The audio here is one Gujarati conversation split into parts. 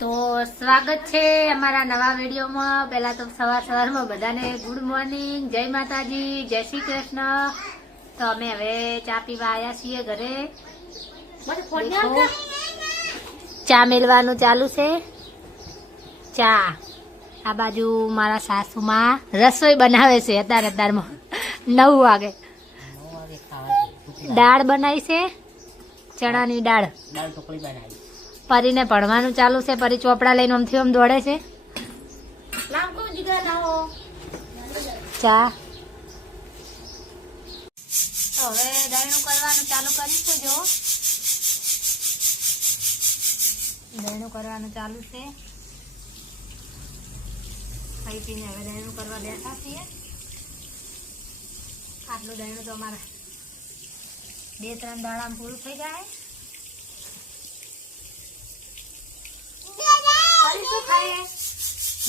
તો સ્વાગત છે અમારા નવા વિડીયોમાં। પહેલા તો સવારમાં બધાને ગુડ મોર્નિંગ, જય માતાજી, જય શ્રી કૃષ્ણ। તો અમે હવે ચા પીવા આવ્યા છીએ ઘરે। ચા મેળવાનું ચાલુ છે। ચા આ બાજુ મારા સાસુમાં રસોઈ બનાવે છે અત્યારમાં 9 વાગે। દાળ બનાવી છે, ચણાની દાળ ઢોકળી બનાવી। પરીને ભણવાનું ચાલુ છે। પરી ચોપડા લઈને આમથી આમ દોડે છે। ચા હવે દળનું કરવાનું ચાલુ કરીશું। જો દળનું કરવાનું ચાલુ છે। ખાઈ પીને હવે દળનું કરવા બેઠા છીએ। આટલું દળનું તો અમારે 2-3 દાડામાં પૂરું થઈ જાય। પરી શું ખાઈએ?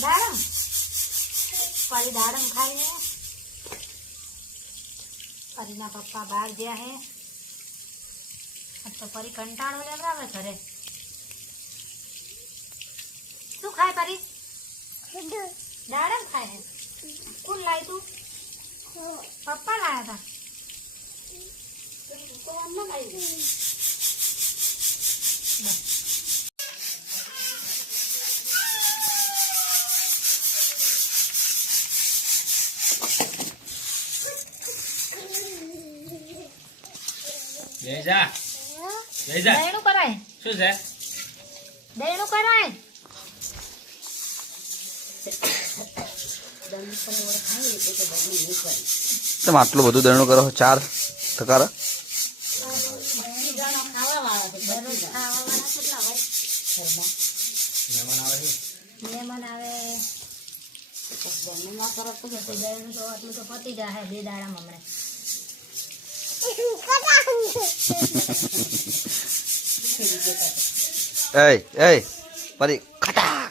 દાડમ? પરી દાડમ ખાઈએ। પરીના પપ્પા બહાર ગયા હે। તો પરી કંટાળો લેવડાવે ઘરે। શું ખાય પરી? દાડમ ખાય હે। કોણ લાવી તું? પપ્પા લાયા હતા। દહીંનું કરાય શું છે? દહીંનું કરાય તમે આટલું બધું દળનું કરો 4 ટકા મહેમાન આવે દહીંનું તો આટલું તો પતી જાય 2 દાડામાં હમણાં। એ પરી ખટા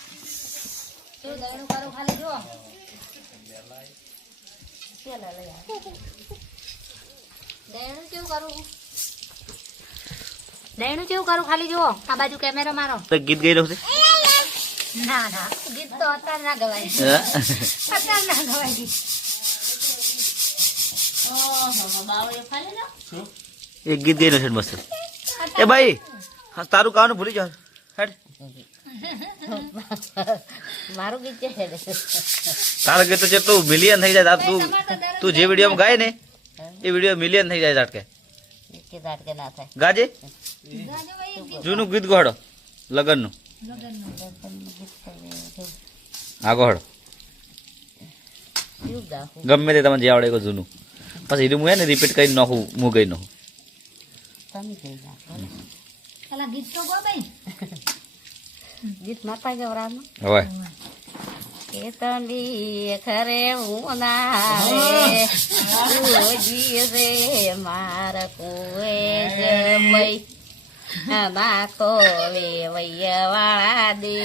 શું દહીંનું કરું ખાલી જો દહીંનું કેવું કરું? દહીંનું કેવું કરું ખાલી જુઓ। આ બાજુ કેમેરો મારો। ગીત ગાઈ રહ્યો છે? ના ગીત તો અત્યારે ના ગવાય। અત્યારે ના ગવાય ગીત। એક ગીત ગાઈ રહ્યો છે મસ્ત। એ ભાઈ તારું કાવાનું ભૂલી જાવ હેડ। મારું ગીત છે તારું ગીત તો જેટલું મિલિયન થઈ જાય તું જે વિડીયોમાં ગાય ને એ વિડીયો મિલિયન થઈ જાય ઝાટકે ના થાય। ગાજે જૂનું ગીત ગોહડો લગનનું આ ગોહડો ગમે તે તમે જે આવડે એ જૂનું પછી એનું હું ને રિપીટ કરી નાખું હું ગઈ નાખું। ગીત તો ગો ભાઈ ગીત માતા ગવરાનું હવે કે તંબી ખરે ઉનારે જી રે માર કોએ જમઈ નાખો વે વૈયાવાળા દે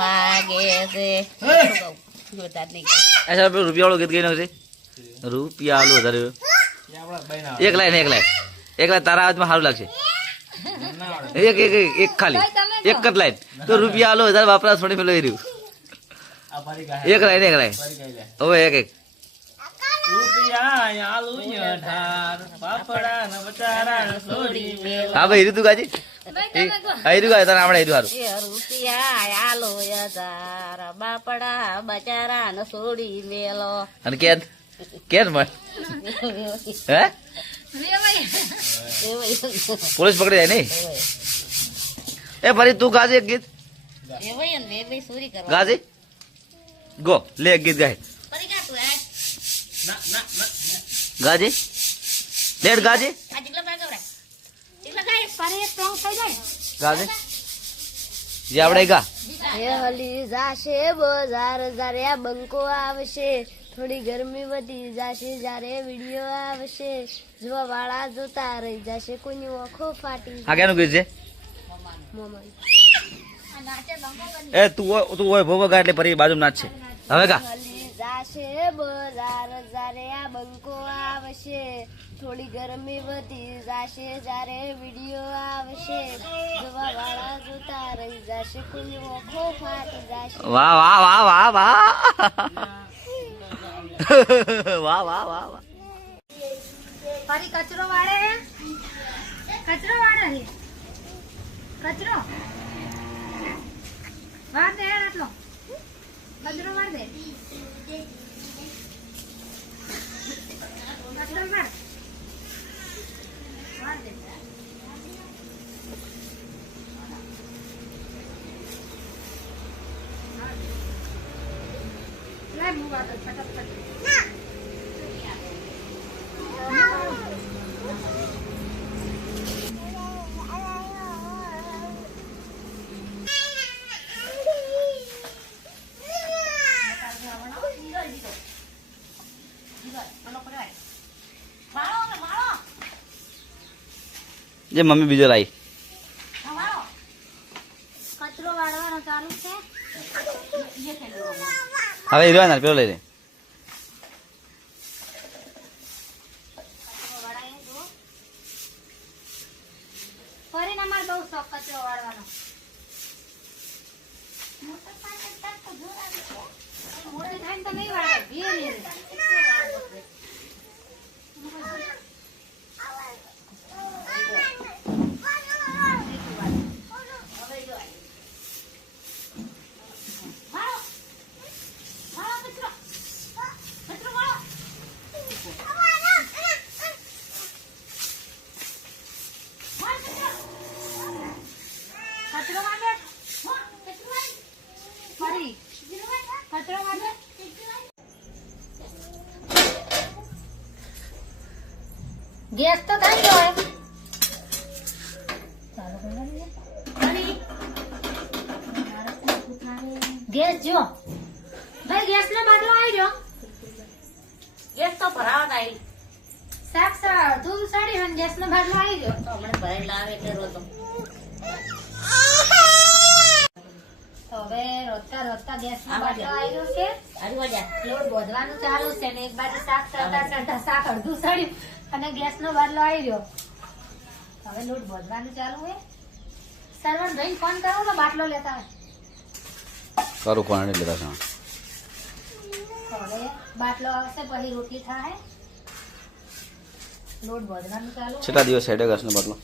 લાગે છે। ऐसा रुपया वालों गीत गई ना रुपया वालों વધારે એક લાઈન તારા અવાજમાં સારું લાગશે। એક ખાલી એક જ લાઈન તો રૂપિયા આલો 1000 વાપરા થોડી મેલો રહ્યું। એક લાઈન હવે એક હા ભાઈ તું ગાજી આયરું ગાય તારા આપણે આયરું સારું। રૂપિયા આલો 1000 બાપડા બચારા ન છોડી મેલો અને કેન મળ હે પોલીસ પકડી જાય નહીં। એ ફરી તું ગાજે એક ગીત ગાજે ગો લે એક ગીત ગાય ગાજે લેટ ગાજે ગાજે જે આવડે ગા। હલી જાશે બજાર જ્યારે બંકો આવશે, થોડી ગરમી વધી જશે જ્યારે વિડીયો આવશે, જોવા વાળા જોતા રહી જશે, કોઈની ઓખો ફાટી આ કેનું ગીત છે? એ તું હોય ભોગો ગા એટલે ફરી બાજુ નાચ છે હવે ગા। હલી જાશે બજાર જ્યારે આ બંકો આવશે, થોડી ગરમી વધી જશે જ્યારે વિડીયો આવશે। આવશે, જોવા વાળા જોતા રહી જશે, કોઈની ઓખો ફાટી જશે. વાહ વાહ વાહ વાહ વાહ વાહ વાહ વાહ વાહ. ફરી કચરો વાળે હે, કચરો વાળે હે, કચરો વાર દે આટલો કચરો વાર દે, કચરો વાર વાર દે. લાય મુવા તો ફટાફટ. જે મમ્મી બીજો લાવી. કચરો વાળવાનો ચાલુ છે. હવે હીરો ના પેલો લઈ લે. ફરીને અમારે બહુ શોખ કચરો વાળવાનો. મોટી થાય ને તો નહીં વાળે, ધીરે ધીરે. કચરો વાળે. ફરી કચરો વાળે. ગેસ તો થઈ ગયો હે. ગેસ જો ભાઈ, ગેસ નો બાટલો આવી ગયો. ગેસ તો ભરાવા આવી શાક અડધું સડી અને ગેસ નો બાટલો આવી ગયો. તો હમણાં ભરાઈ લાવે એટલે રોતો. તો હવે રોજતા રોજતા ગેસ નો બાટલો આવી ગયો છે. હારી જા લોટ બોધવાનું ચાલુ છે ને એક બાજુ શાક ચડતા શાક અડધું સડ્યું અને ગેસ નો બાટલો આવી ગયો. હવે લોટ બોધવાનું ચાલુ છે. સરવણ ભાઈ ફોન કરો ને બાટલો લેતા હોય. કરું કોણ લેતા છે. તો હવે બાટલો આવશે પછી રોટલી થાય. લોટ બોધવાનું ચાલુ છે. કેટલા દિવસ હેડે ઘસનો બાટલો?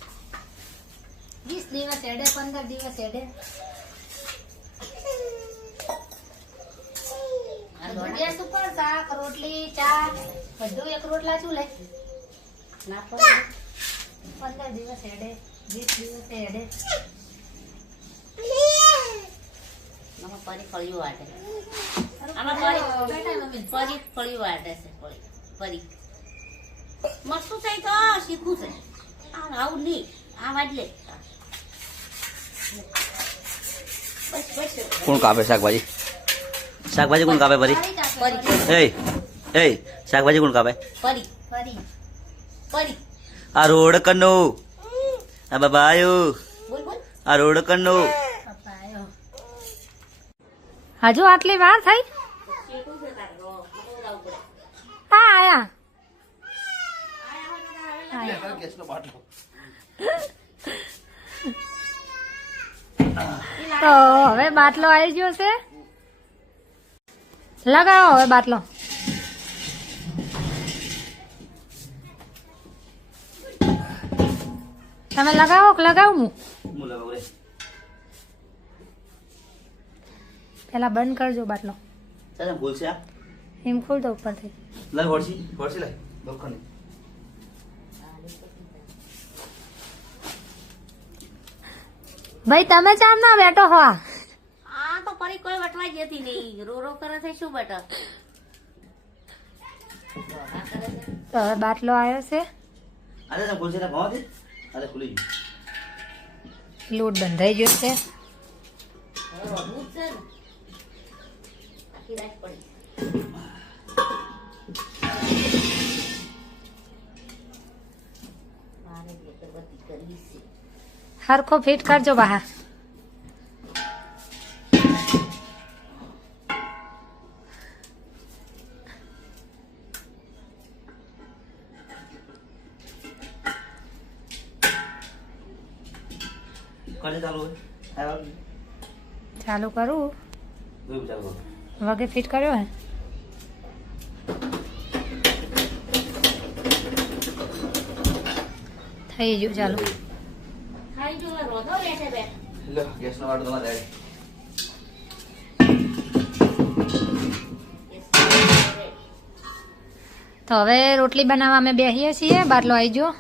20 દિવસ હેડે, 15 દિવસ હેડે. ગેસ ઉપર શાક રોટલી ચા બધું એક રોટલા ચૂલે. ના પડે 15 દિવસ હેડે, 20 દિવસ હેડે. આમાં પરી ફળિયું વાટે. આમાં બેટા મમ્મી પરી ફળિયું વાટે છે. પરી મસ્તું છે તો શીખવું છે. આવું નહીં, આ વાટ લે. બસ બસ કોણ કાપે શાકભાજી? શાકભાજી કોણ કાપે? પરી પરી એ શાકભાજી કોણ કાપે? પરી ફરી પરી આ રોડ કનો આ બાબા આયો. બોલ બોલ. આ રોડ કનો પપાયો. હજુ આટલી વાર થઈ? શીખવું છે તારે રો બોલાવું પડે. હા આયા. તો હવે બાટલો આવી ગયો છે. લગાવો હવે બાટલો. તમે લગાવો કે લગાવું હું? પેલા બંધ કરજો બાટલો. ચાલ ભૂલ છે આ એમ ખોલ દો ઉપરથી. લાય હોડસી લાય દોખને. ભાઈ તમે ચામ ના બેઠો હો. આ તો પરી કોઈ વટવા જતી નહીં. રો રો કરે છે શું બેટા? તો હવે બાટલો આવ્યો છે. અરે ના ભૂલ છે ના ભાવ દે. અરે ખુલી ગયું. લોટ બંધાઈ ગયો છે. રોડવું જ છે ને. આખી રાત પડી. મારે અગરબત્તી કરવી છે. હરખો ફિટ કરજો બહાર. ચાલુ કરું વગે ફિટ કર્યો હે થઈ ગયું ચાલુ ખાઈ જો રોધો બેઠે બેઠે ગેસનો વાળો તમારે તો હવે રોટલી બનાવવા અમે બેસીએ છીએ બાટલો આવી ગયો